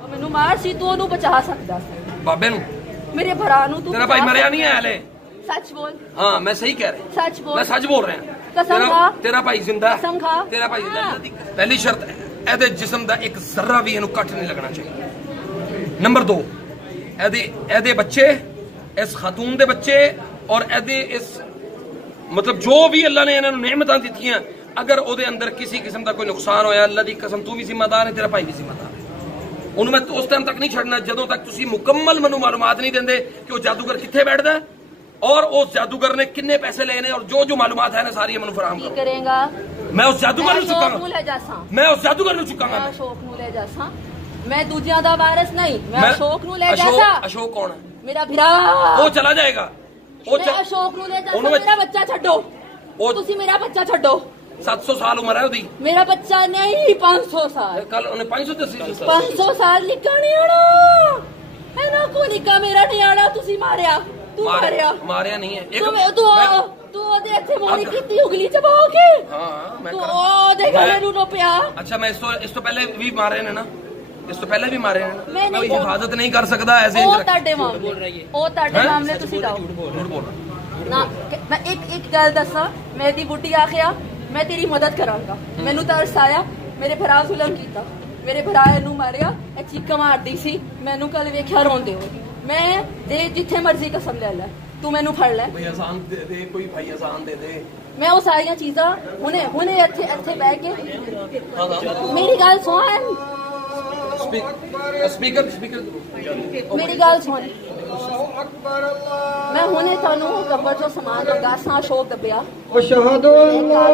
ਮੈਨੂੰ ਮਾਰ ਸੀ ਤੂੰ ਉਹਨੂੰ ਬਚਾ ਸਕਦਾ ਸੀ ਬਾਬੇ ਨੂੰ ਮੇਰੇ ਭਰਾ ਨੂੰ ਤੂੰ ਤੇਰਾ ਭਾਈ ਮਰਿਆ ਨਹੀਂ ਹੈ ਹਲੇ सच बोल हाँ मैं सही कह रहा सच बोल मैं सच बोल रहा कसम खा तेरा भाई जिंदा कसम खा तेरा भाई जिंदा पहली शर्त ਇਹਦੇ ਜਿਸਮ ਦਾ ਇੱਕ ਜ਼ਰਾ ਵੀ ਇਹਨੂੰ ਕੱਟ ਨਹੀਂ ਲੱਗਣਾ ਚਾਹੀਦਾ ਨੰਬਰ 2 ਇਹਦੇ ਬੱਚੇ ਇਸ ਖਾਤੂਨ ਦੇ ਬੱਚੇ ਔਰ ਇਹਦੇ ਇਸ ਮਤਲਬ ਜੋ ਵੀ ਅੱਲਾ ਨੇ ਇਹਨਾਂ ਨੂੰ ਨਿਆਮਤਾਂ ਦਿੱਤੀਆਂ ਅਗਰ ਉਹਦੇ ਅੰਦਰ ਕਿਸੇ ਕਿਸਮ ਦਾ ਕੋਈ ਨੁਕਸਾਨ ਹੋਇਆ ਅੱਲਾ ਦੀ ਕਸਮ ਤੂੰ ਵੀ ਜ਼ਿੰਮੇਦਾਰ ਹੈ ਤੇਰਾ ਭਾਈ ਵੀ ਜ਼ਿੰਮੇਦਾਰ ਹੈ ਉਹਨੂੰ ਮੈਂ ਉਸ ਟਾਈਮ ਤੱਕ ਨਹੀਂ ਛੱਡਣਾ ਜਦੋਂ ਤੱਕ ਤੁਸੀਂ ਮੁਕੰਮਲ ਮੈਨੂੰ ਮਾਲੂਮਾਤ ਨਹੀਂ ਦਿੰਦੇ ਕਿ ਉਹ ਜਾਦੂਗਰ ਕਿੱਥੇ ਬੈਠਦਾ ਹੈ और उस जादूगर ने कितने पैसे लेने और जो जो मालूमात है ना सारी मैं फराहम करेगा मैं उस जादूगर चुकांगा मैं उस जादूगर चुकांगा अशोक नु ले जासा मैं दूजियां दा वारिस नहीं मैं अशोक नु ले जासा अशोक कौन है मेरा भरा वो चला जाएगा वो अशोक नु ले जासा मेरा बच्चा छड्डो ओ तुसी मेरा बच्चा छड्डो 700 साल उम्र है ओदी मेरा बच्चा नहीं 500 साल कल उन्हें 500 दसी 500 साल निका नहीं आना है ना को निका मेरा नहीं आना तुसी मारया मारिया नहीं है एक तू ओदे ਇੱਥੇ ਮੋਰੀ ਕੀਤੀ ਉਗਲੀ ਚਬਾ ਕੇ ਹਾਂ ਮੈਂ ਉਹ ਦੇ ਗਲੇ ਨੂੰ ਨੋ ਪਿਆ ਅੱਛਾ ਮੈਂ ਇਸ ਤੋਂ ਪਹਿਲੇ ਵੀ ਮਾਰੇ ਨੇ ਨਾ ਇਸ ਤੋਂ ਪਹਿਲੇ ਵੀ ਮਾਰੇ ਨੇ ਮੈਂ ਹਿਫਾਜ਼ਤ ਨਹੀਂ ਕਰ ਸਕਦਾ ਐਸੇ ਉਹ ਤੁਹਾਡੇ ਮਾਮਲੇ ਉਹ ਤੁਹਾਡੇ ਮਾਮਲੇ ਤੁਸੀਂ ਲਾਓ ਝੂਠ ਬੋਲ ਨਾ ਮੈਂ ਇੱਕ ਗੱਲ ਦੱਸਾਂ ਮੇਰੀ ਬੁੱਢੀ ਆਖਿਆ ਮੈਂ ਤੇਰੀ ਮਦਦ ਕਰਾਂਗਾ ਮੈਨੂੰ ਤਰਸ ਆਇਆ ਮੇਰੇ ਭਰਾ ਜ਼ੁਲਮ ਕੀਤਾ ਮੇਰੇ ਭਰਾ ਨੂੰ ਮਾਰਿਆ ਇਹ ਚੀਕਾਂ ਮਾਰਦੀ ਸੀ ਮੈਨੂੰ ਕੱਲ ਵੇਖਿਆ ਰੋਂਦੇ ਹੋਏ मैं दे जिथे मर्जी कसम ले लै तू मैनू फड़ लै कोई आसान दे दे कोई भाई आसान दे दे मैं वो सारियां चीज़ां हुने हुने इत्थे बैठ के मेरी गल सुन स्पीकर मेरी गल सुन मैं हुने थानू कबर जो सामान लगा सा अशोक दबिया अशहदु अल्ला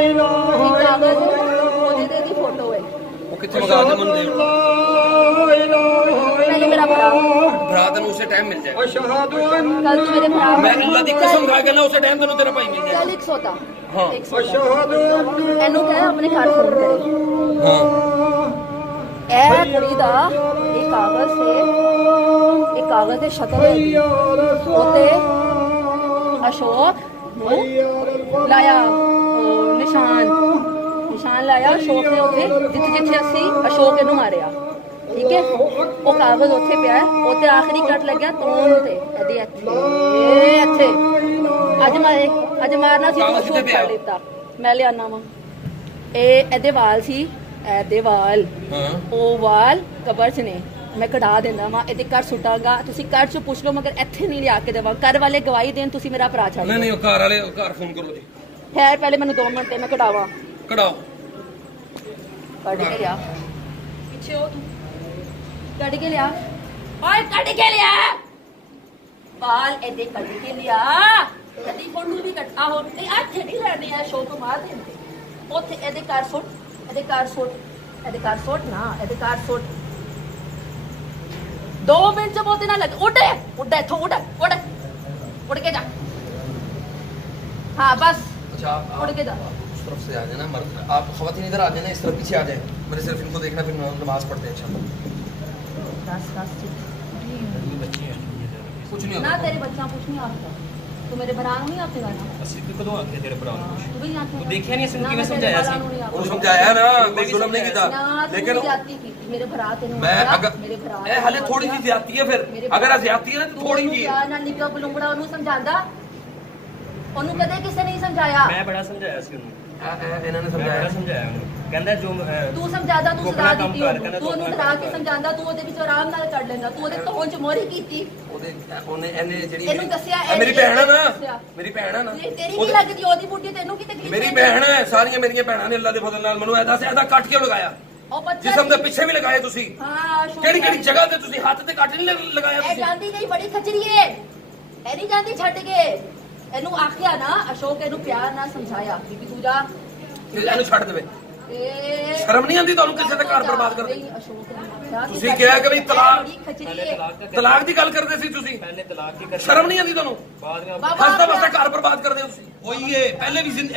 इलाहा इल्लल्लाह दी फोटो है वो किथे मगा दे मन दे मेरा भरा तेन उसे टाइम मिल जाएगा कल तू मेरे भरा मैं अल्लाह दी कसम खा के ना उसे टाइम तेन तेरा भाई मिल जाएगा कल 100 हां एनु कह अपने घर फोन करे हां ए कुड़ी दा एक कागज दे शक्ल है ओते अशोक लाया निशान लाया अशोक ने ओते जिथे असी अशोक इनू मारिया ठीक है वो कागज उत्थे पिया उत्ते आखिरी कट लग्या तोन ते एदी ਇੱਥੇ ਅੱਜ ਮਾਰਨਾ ਸੀ ਉਹ ਸ਼ੋਕ ਕਰ ਦਿੱਤਾ ਮੈਂ ਲਿਆਣਾ ਵਾ ਇਹ ਇਹਦੇ ਵਾਲ ਸੀ ਇਹਦੇ ਵਾਲ ਉਹ ਵਾਲ ਕਬਰ 'ਚ ਨੇ ਮੈਂ ਕਢਾ ਦਿੰਦਾ ਵਾ ਇਹਦੇ ਘਰ ਸੁੱਟਾਂਗਾ ਤੁਸੀਂ ਘਰ 'ਚ ਪੁੱਛ ਲਓ ਮਗਰ ਇੱਥੇ ਨਹੀਂ ਲਿਆ ਕੇ ਦੇਵਾਂ ਘਰ ਵਾਲੇ ਗਵਾਹੀ ਦੇਣ ਤੁਸੀਂ ਮੇਰਾ ਭਰਾ ਛੱਡ ਨਹੀਂ ਉਹ ਘਰ ਵਾਲੇ ਘਰ ਫੋਨ ਕਰੋ ਜੀ ਖੈਰ ਪਹਿਲੇ ਮੈਨੂੰ 2 ਮਿੰਟ ਮੈਂ ਕਢਾਵਾਂ ਕਢਾਓ ਕੱਢ ਕੇ ਲਿਆ ਪਿੱਛੇ ਹੋ ਤੂੰ ਕੱਢ ਕੇ ਲਿਆ ਓਏ ਕੱਢ ਕੇ ਲਿਆ ਬਾਲ ਇਹਦੇ ਕੱਢ ਕੇ ਲਿਆ ਕਦੀ ਫੋਟੋ ਵੀ ਕੱਟ ਆਹੋ ਇਹ ਅੱਠੇ ਨਹੀਂ ਲੈਣੇ ਆ ਸ਼ੋਅ ਤੋਂ ਮਾਰ ਦਿੰਦੇ ਉੱਥੇ ਇਹਦੇ ਘਰ ਸੁੱਟ ਇਹਦੇ ਘਰ ਸੁੱਟ ਨਾ ਇਹਦੇ ਘਰ ਸੁੱਟ 2 ਮਿੰਟ ਚ ਬੋਤੇ ਨਾ ਲੱਗ ਉੱਡ ਇੱਥੋਂ ਉੱਡ ਕੇ ਜਾ हाँ बस अच्छा उड़ के जा उस तरफ से आ जाना मर्द आप ख़वातीन इधर आ जाना इस तरफ पीछे आ जाए मैंने सिर्फ इनको देखना फिर नमाज पढ़ते हैं अच्छा कुछ नहीं ना तेरे बच्चा कुछ नहीं आता तू मेरे भरा नहीं आते गाना ਅਸੀਂ ਤੇ ਕਦੋਂ ਆਖਿਆ ਤੇਰੇ ਭਰਾ ਨੂੰ तू भी आते ਤੂੰ ਦੇਖਿਆ ਨਹੀਂ ਅਸੀਂ ਕਿਵੇਂ ਸਮਝਾਇਆ ਸੀ ਉਹ ਸਮਝਾਇਆ ਨਾ ਕੋਈ ਜ਼ੁਲਮ नहीं कीता लेकिन मेरे भरा तेनू मैं अगर मेरे भरा ए हले थोड़ी सी ज्यादती है फिर अगर ज्यादती है ना थोड़ी जी यार ना निका बलुंगड़ा ਉਹਨੂੰ ਸਮਝਾਉਂਦਾ ਉਹਨੂੰ ਕਦੇ ਕਿਸੇ ਨਹੀਂ ਸਮਝਾਇਆ ਮੈਂ ਬੜਾ ਸਮਝਾਇਆ ਸੀ ਉਹਨੂੰ ਇਹਨਾਂ ਨੇ ਸਮਝਾਇਆ ਉਹਨੂੰ ਕਹਿੰਦਾ ਜੋ ਤੂੰ ਸਮਝਾਦਾ ਤੂੰ ਸਦਾ ਦਿੱਤੀ ਤੂੰ ਉਹਨੂੰ ਡਰਾ ਕੇ ਸਮਝਾਉਂਦਾ ਤੂੰ ਉਹਦੇ ਵਿੱਚ ਆਰਾਮ ਨਾਲ ਕੱਢ ਲੈਂਦਾ ਤੂੰ ਉਹਦੇ ਤੋਂ ਚ ਮੋਰੀ ਕੀਤੀ ਉਹਨੇ ਇਹਨੇ ਜਿਹੜੀ ਇਹਨੂੰ ਦੱਸਿਆ ਮੇਰੀ ਭੈਣ ਹੈ ਨਾ ਮੇਰੀ ਭੈਣ ਹੈ ਨਾ ਤੇਰੀ ਕੀ ਲੱਗਦੀ ਉਹਦੀ ਬੁੱਢੀ ਤੈਨੂੰ ਕੀ ਤਕਲੀਫ ਮੇਰੀ ਭੈਣ ਹੈ ਸਾਰੀਆਂ ਮੇਰੀਆਂ ਭੈਣਾਂ ਨੇ ਅੱਲਾ ਦੇ ਫਜ਼ਲ ਨਾਲ ਮੈਨੂੰ ਇਹਦਾ ਕੱਟ ਕੇ ਲਗਾਇਆ ਜਿਸਮ ਦੇ ਪਿੱਛੇ ਵੀ ਲਗਾਏ ਤੁਸੀਂ ਹਾਂ ਕਿਹੜੀ ਜਗ੍ਹਾ ਤੇ ਤੁਸੀਂ ਹੱਥ ਤੇ ਕੱਟ ਨਹੀਂ ਲਗਾਇਆ ਤੁਸੀਂ ਇਹ ਜਾਂਦੀ ਨਹੀਂ ਬੜੀ ਖਚਰੀ ਏ ਇਹ ਨਹੀਂ ਜਾਂਦੀ ਛੱਡ ਕੇ ਇਹਨੂੰ ਆਖਿਆ ਨਾ ਅਸ਼ੋਕ ਇਹਨੂੰ ਪਿਆਰ ਨਾਲ ਸਮਝਾਇਆ ਬੀਬੀ ਤੂੰ ਜਾ ਇਹਨੂੰ ਛੱਡ ਦੇਵੇ ਸ਼ਰਮ ਨਹੀਂ ਆਉਂਦੀ ਤੁਹਾਨੂੰ ਕਿਸੇ ਦਾ ਘਰ ਬਰਬਾਦ ਕਰਦੇ ਤੁਸੀਂ ਕਿਹਾ ਕਿ ਵੀ ਤਲਾਕ ਦੀ ਗੱਲ ਕਰਦੇ ਸੀ ਤੁਸੀਂ ਪਹਿਲੇ ਤਲਾਕ ਕੀ ਕਰ ਸ਼ਰਮ ਨਹੀਂ ਆਉਂਦੀ ਤੁਹਾਨੂੰ ਬਾਅਦ ਵਿੱਚ ਹੱਸਦਾ ਵਸਦਾ ਘਰ ਬਰਬਾਦ ਕਰਦੇ ਹੋ ਤੁਸੀਂ ਉਹੀ ਹੈ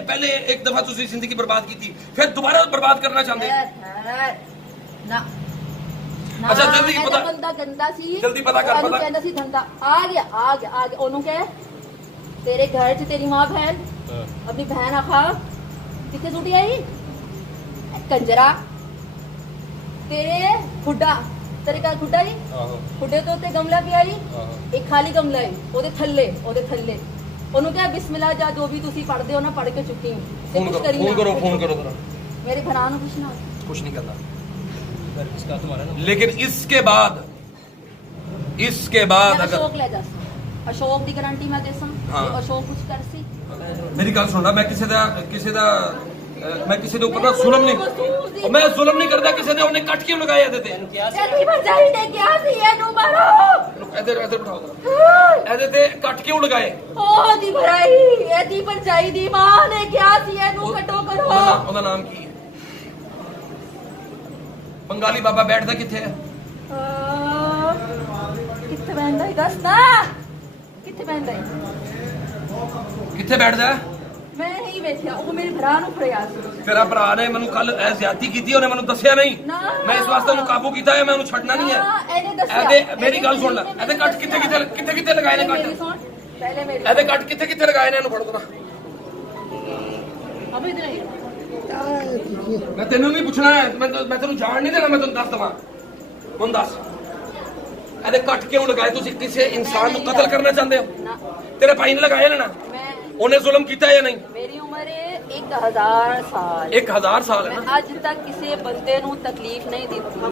ਪਹਿਲੇ ਇੱਕ ਦਫਾ ਤੁਸੀਂ ਜ਼ਿੰਦਗੀ ਬਰਬਾਦ ਕੀਤੀ ਫਿਰ ਦੁਬਾਰਾ ਬਰਬਾਦ ਕਰਨਾ ਚਾਹੁੰਦੇ ਨਾ ਅੱਛਾ ਜਲਦੀ ਪਤਾ ਬੰਦਾ ਗੰਦਾ ਸੀ ਜਲਦੀ ਪਤਾ ਕਰ ਪਤਾ ਕਹਿੰਦਾ ਸੀ ਧੰਦਾ ਆ ਗਿਆ ਉਹਨੂੰ ਕਹੇ तेरे घर च तेरी माँ बहन अपनी बहन आखा कितने छुट्टी आई कंजरा ਤੇਰੇ ਖੁੱਡਾ, ਤੇਰੇ ਘਰ ਖੁੱਡਾ ਜੀ, ਖੁੱਡੇ ਤੋਂ ਉੱਤੇ ਗਮਲਾ ਪਿਆ ਜੀ, ਇੱਕ ਖਾਲੀ ਗਮਲਾ ਹੈ, ਉਹਦੇ ਥੱਲੇ ਉਹਨੂੰ ਕਿਹਾ ਬਿਸਮਿਲ੍ਲਾ ਜਾਂ ਜੋ ਵੀ ਤੁਸੀਂ ਪੜ੍ਹਦੇ ਹੋ ਨਾ, ਪੜ੍ਹ ਕੇ ਚੁੱਕੀ ਫੋਨ ਕਰੋ ਜ਼ਰਾ। ਮੇਰੇ ਭਰਾ ਨੂੰ ਕੁਛ ਨਾ कुछ नहीं करना, इसका तुम्हारा ना लेकिन इसके बाद अगर अशोक ले जा, अशोक की गारंटी मैं दे सक, हाँ। अशोक कुछ कर सी मेरी गल सुनना, मैं किसी दे ऊपर ना जुल्म नहीं, मैं जुल्म नहीं करता किसी दे, उन्हें कट क्यों लगाए ਇਹਦੇ ਤੇ? तेरी भरजाई ने क्या सी ਇਹਨੂੰ मारो, ਇਹਦੇ ਬਿਠਾਓ ਜ਼ਰਾ, ਇਹਦੇ ਤੇ ਕੱਟ ਕਿਉਂ ਲਗਾਏ? ओ दी भराई ਇਹਦੀ ਭਰਜਾਈ ਦੀ ਮਾਂ ਨੇ ਕਿਹਾ ਸੀ ਇਹਨੂੰ ਕੱਟੋ ਕਰੋ। ਉਹਦਾ ਨਾਮ ਕੀ ਹੈ? ਬੰਗਾਲੀ ਬਾਬਾ ਬੈਠਦਾ ਕਿੱਥੇ ਹੈ? ਕਿੱਥੇ ਬੈਠਦਾ ਹੈ ਦੱਸ ਨਾ, ਕਿੱਥੇ ਬੈਠਦਾ ਹੈ? ਕਿੱਥੇ ਬੈਠਦਾ ਹੈ? ਮੈਂ ਨਹੀਂ ਵੇਖਿਆ, ਉਹ ਮੇਰੇ ਭਰਾ ਨੂੰ ਫੜਿਆ ਸੀ। ਤੇਰਾ ਭਰਾ ਨੇ ਮੈਨੂੰ ਕੱਲ ਜ਼ਿਆਦਤੀ ਕੀਤੀ, ਉਹਨੇ ਮੈਨੂੰ ਦੱਸਿਆ ਨਹੀਂ, ਮੈਂ ਇਸ ਵਾਸਤੇ ਉਹਨੂੰ ਕਾਬੂ ਕੀਤਾ ਹੈ, ਮੈਂ ਉਹਨੂੰ ਛੱਡਣਾ ਨਹੀਂ ਹੈ। ਇਹਨੇ ਦੱਸਿਆ, ਇਹਦੇ ਮੇਰੀ ਗੱਲ ਸੁਣ ਲੈ, ਇਹਦੇ ਕੱਟ ਕਿੱਥੇ ਲਗਾਏ ਨੇ? ਕੱਟ ਪਹਿਲੇ ਮੇਰੀ ਇਹਦੇ ਕੱਟ ਕਿੱਥੇ ਲਗਾਏ ਨੇ? ਇਹਨੂੰ ਫੜੋ ਤਾਂ। ਅਬੇ ਇਧਰ ਆਈ, ਮੈਂ ਤੈਨੂੰ ਨਹੀਂ ਪੁੱਛਣਾ ਹੈ, ਮੈਂ ਤੈਨੂੰ ਜਾਣ ਨਹੀਂ ਦੇਣਾ, ਮੈਂ ਤੈਨੂੰ ਦੱਸ ਦਵਾਂ। ਹੁਣ ਦੱਸ ਇਹਦੇ ਕੱਟ ਕਿਉਂ ਲਗਾਏ? ਤੁਸੀਂ ਕਿਸੇ ਇਨਸਾਨ ਨੂੰ ਕਤਲ ਕਰਨਾ ਚਾਹੁੰਦੇ ਹੋ? ਨਾ ਤੇਰੇ ਭਾਈ ਨੇ ਲਗਾਏ ਨਾ? ਮੈਂ, ਉਹਨੇ ਜ਼ੁਲਮ ਕੀਤਾ ਜਾਂ ਨਹੀਂ? ਮੇਰੀ ਉਮਰ 1000 ਸਾਲ, 1000 ਸਾਲ ਹੈ ਨਾ? ਮੈਂ ਅੱਜ ਤੱਕ ਕਿਸੇ ਬੰਦੇ ਨੂੰ ਤਕਲੀਫ ਨਹੀਂ ਦਿੱਤੀ।